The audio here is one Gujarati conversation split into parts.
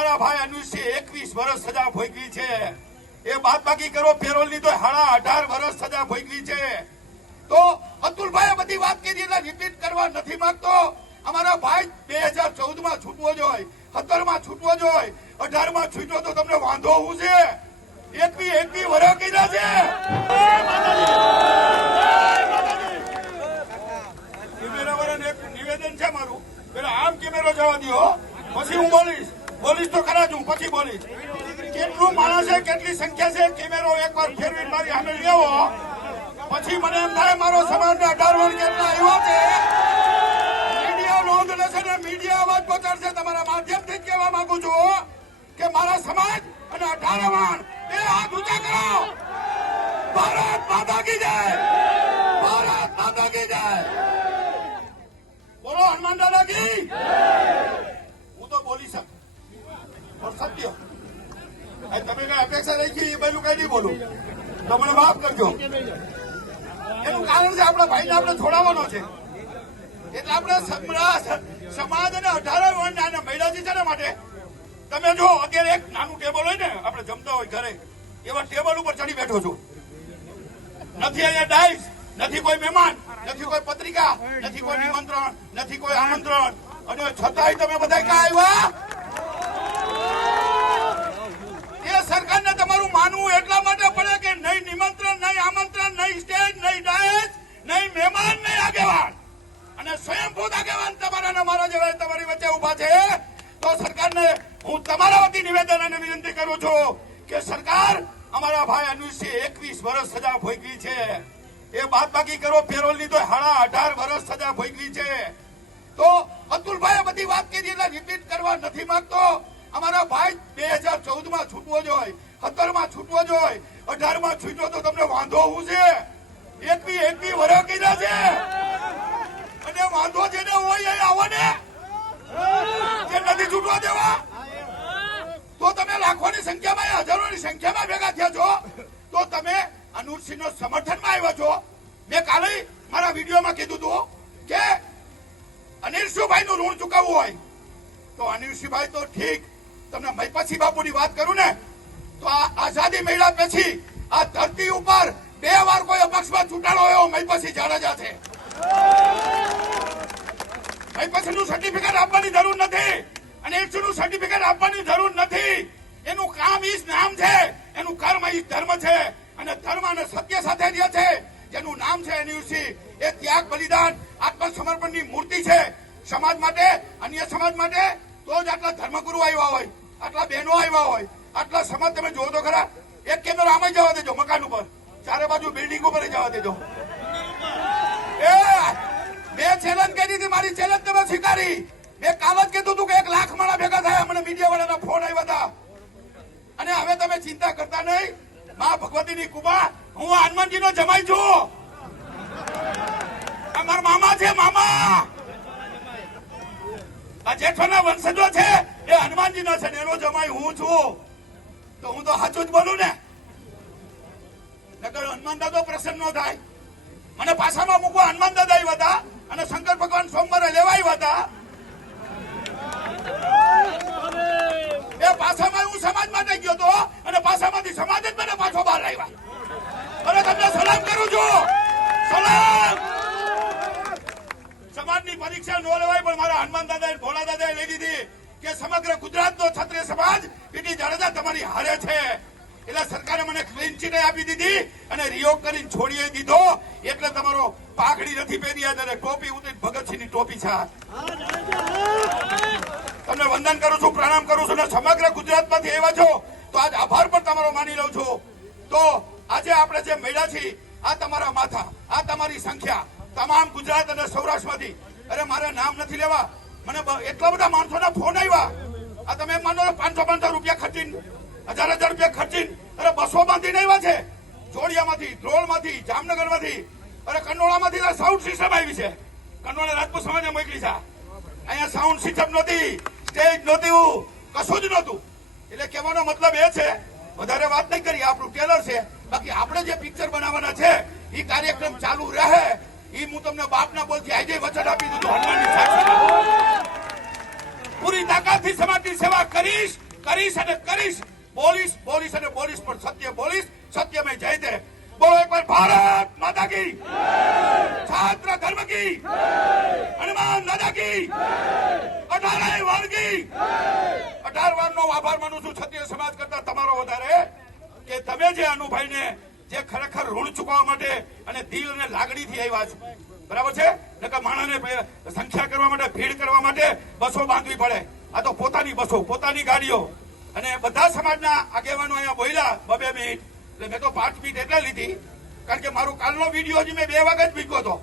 અમારા ભાઈ અનુસિંહ 21 વર્ષ સજા ભોગવી છે। એ બાદ બાકી કરો પેરોલની તો 18.5 વર્ષ સજા ભોગવી છે। તો અતુલભાઈએ બધી વાત કરી એટલે રિપીટ કરવા નથી માંગતો। અમારા ભાઈ 2014 માં છૂટવો જોઈએ, 17 માં છૂટવો જોઈએ, 18 માં છૂટ્યો તો તમને વાંધો શું છે? 21 વર્ષ કર્યા છે। કેમેરાવાળાને એક નિવેદન છે મારું, પેલા આમ કેમેરો જવા દો, પછી હું બોલીશ તો ખરા જ હું પછી બોલીશ। કેટલું માણસ છે, કેટલી સંખ્યા છે, કેમેરો એકવાર ફેરવી મારી સામે લેવો, પછી મને એમ થાય મારો સમાજને 18 વર્ષ કેટલા આવ્યા છે। મીડિયા નોંધ લેશે ને મીડિયા અવાજ પહોંચાડશે। તમારા માધ્યમથી કહેવા માંગુ છું કે મારા સમાજ અને 18 વર્ષ બે હાથ ઊંચા કરો। ભારત માતા કી જય, ભારત માતા કી જય, બોલો હનુમાન દાદા કી। હું તો બોલી શકું પણ સત્ય તમે કઈ અપેક્ષા રાખી એ બધું કઈ નહીં બોલું તો મને માફ કરજો। એનું કારણ છે આપણા ભાઈને આપણે છોડાવવાનો છે, એટલે આપણે સમાજ અને 18 વર્ષના મહિલાજી છે ને માટે તમે જો અત્યારે એક નાનું ટેબલ હોય ને આપણે જમતા હોય ઘરે, એવા ટેબલ ઉપર ચડી બેઠો છું। નથી અહીંયા ડાઇસ, નથી કોઈ મહેમાન, નથી કોઈ પત્રિકા, નથી કોઈ નિમંત્રણ, નથી કોઈ આમંત્રણ, અને છતાંય તમે બધા ક્યાં આવ્યા? એ સરકારને તમારું માનવું એટલા માટે પડે કે નહીં નિમંત્રણ, નહીં આમંત્રણ, નહીં સ્ટેજ, નહીં ડાયસ, નહીં મહેમાન, નહીં આગેવાન, અને સ્વયંભૂત આગેવાન તમારા ને મારા જેવા તમારી વચ્ચે ઉભા છે। તો સરકારને હું તમારા વતી નિવેદન અને વિનંતી કરું છું કે સરકાર અમારા ભાઈ અનુસિંહ 21 વર્ષ સજા ભોગવી છે। એ બાદ બાકી કરો પેરોલની તો 18.5 વર્ષ સજા ભોગવી છે। તો અતુલભાઈએ બધી વાત કરી એટલે રિપીટ કરવા નથી માંગતો। અમારા ભાઈ 2014 માં છૂટવો જોઈએ, 17 માં છૂટવો જોઈએ, 18 માં છૂટ્યો તો તમને વાંધો શું છે? 21 વર્ષ કર્યા છે, અને વાંધો જેને હોય એ આવો ને, જે નથી છૂટવા દેવા। તો તમે લાખોની સંખ્યામાં, હજારોની સંખ્યામાં ભેગા થયા છો, તો તમે અનુસિંહનો સમર્થનમાં આવ્યા છો। મેં કાલે મારા વિડીયોમાં કીધું હતું કે અનિલસિંહભાઈનું ઋણ ચૂકવવું હોય તો અનિલસિંહભાઈ તો ઠીક, તમને મહિપતસિંહ બાપુની વાત કરું ને તો આ આઝાદી મેળા પછી આ ધરતી ઉપર 2 વાર કોઈ અપક્ષમાં ચૂંટાણો એવો મહિપતસિંહ જાડેજા છે। મહિપતસિંહનું સર્ટિફિકેટ આપવાની જરૂર નથી, અનિલસિંહનું સર્ટિફિકેટ આપવાની જરૂર નથી। એનું કામ ઈ નામ છે, એનું કર્મ ઈ ધર્મ છે, અને ધર્મ અને સત્ય સાથે રહે છે। જેનું નામ છે અનિલસિંહ, એ ત્યાગ, બલિદાન, આત્મસમર્પણની મૂર્તિ છે। સમાજ માટે, અન્ય સમાજ માટે તો જ આટલા ધર્મગુરુ આવ્યા હોય, આટલા બહેનો આવ્યા હોય, આટલા સમાજ તમે જોવો તો ખરા। એક કેમેરો આમાં જવા દેજો, મકાન ઉપર, ચારે બાજુ બિલ્ડિંગ ઉપર જવા દેજો। એ મેં ચેલેન્જ કરી હતી, મારી ચેલેન્જ તમે સ્વીકારી। મેં કાલ જ કીધું હતું કે 1 લાખ માણા ભેગા થયા, મને મીડિયા વાળાના ફોન આવ્યા હતા। અને હવે તમે ચિંતા કરતા નહીં, મા ભગવતીની કૃપા, હું હનુમાનજીનો જમાઈ છું। અમારા મામા છે, મામા આ જેઠોના વંશજો છે એ હનુમાનજીનો છે, એનો જમાઈ હું છું। તો હું તો સાચું જ બોલું ને, નકર હનુમાન દાદો પ્રસન્ન ન થાય। મને પાસામાં મૂકવા હનુમાન દાદા આવ્યા હતા, અને શંકર ભગવાન સોમવારે લેવા આવ્યા હતા। એ પાસામાં હું સમાજ માટે ગયો હતો, અને પાસામાંથી સમાજ જ મને પાછો બહાર લાવ્યા। અને તમને સલામ કરું છું, સલામ। સમાજની પરીક્ષા ન લેવાય, પણ મારા હનુમાન દાદા ભોળા દાદાએ લઈ લીધી કે સમગ્ર ગુજરાતનો ક્ષત્રિય સમાજ પીટી જાડેજા તમારી હારે છે। એટલે સરકારે મને ક્લીન ચીટ આપી દીધી અને રિયોગ કરીને છોડી દીધો। એટલે તમારો પાઘડી નથી પહેરી, અને ટોપી ઉતરી ભગતસિંહની ટોપી છે। તમને વંદન કરું છું, પ્રણામ કરું છું, અને સમગ્ર ગુજરાતમાંથી આવ્યા છો તો આજ આભાર પણ તમારો માની લઉં છું। તો આજે આપણે જે મળ્યા છીએ, આ તમારા માથા, આ તમારી સંખ્યા, તમામ ગુજરાત અને સૌરાષ્ટ્રમાંથી, અરે મારે નામ નથી લેવા, મને એટલા બધા માણસોના ફોન આવ્યા। આ તમે માનો 500 રૂપિયા ખર્ચીને, 1000 રૂપિયા ખર્ચીને, અરે બસો માંથી આવ્યા છે, જોડિયામાંથી, ધ્રોળમાંથી, જામનગરમાંથી, અરે કંડોળામાંથી સાઉન્ડ સિસ્ટમ આવી છે। કંડોળા રાજપૂત સમાજે મોકલી છે। અહીંયા સાઉન્ડ સિસ્ટમ નહોતી, સ્ટેજ નહોતું, કશું જ નહોતું। એટલે કહેવાનો મતલબ એ છે, વધારે વાત નહીં કરી, આપણું ટેલર છે, બાકી આપણે જે પિક્ચર બનાવવાના છે એ કાર્યક્રમ ચાલુ રહે। એ હું તમને બાપના બોલથી આજે વચન આપી દીધું, હનુમાનની સાક્ષી પૂરી તાકાતથી સમાજની સેવા કરીશ। કરીશ અને કરીશ. બોલીશ બોલીશ અને બોલીશ, પણ સત્ય બોલીશ, સત્યમય જયતે. બોલો એકવાર ભારત માતા કી, છાત્ર ધર્મ કી, હનુમાન દાદા કી, 18 વાર કી. 18 વારનો આભાર માનું છું ક્ષત્રિય સમાજ કરતા તમારો વધારે, કે તમે જે અનુભાઈને જે ખરેખર ઋણ ચૂકવવા માટે અને દિલ અને લાગણીથી આવ્યા છો. બરાબર છે? નકર માણસને સંખ્યા કરવા માટે, ભીડ કરવા માટે બસો બાંધવી પડે. આ તો પોતાની બસો, પોતાની ગાડીઓ. અને બધા સમાજના આગેવાનો અહીંયા બોલ્યા 2 મિનિટ, એટલે મેં તો 5 મિનિટ એટલે લીધી, કારણ કે મારું કાલનો વિડીયો હજી મેં 2 વખત મૂક્યો હતો.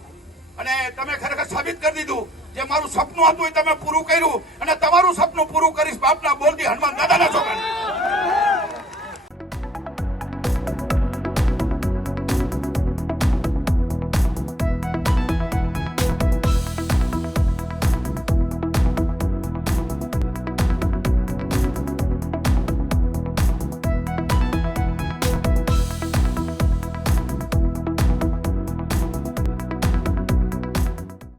અને તમે ખરેખર સાબિત કરી દીધું, જે મારું સપનું હતું એ તમે પૂરું કર્યું, અને તમારું સપનું પૂરું કરીશ બાપના બોલથી હનુમાન દાદાના છોકરા.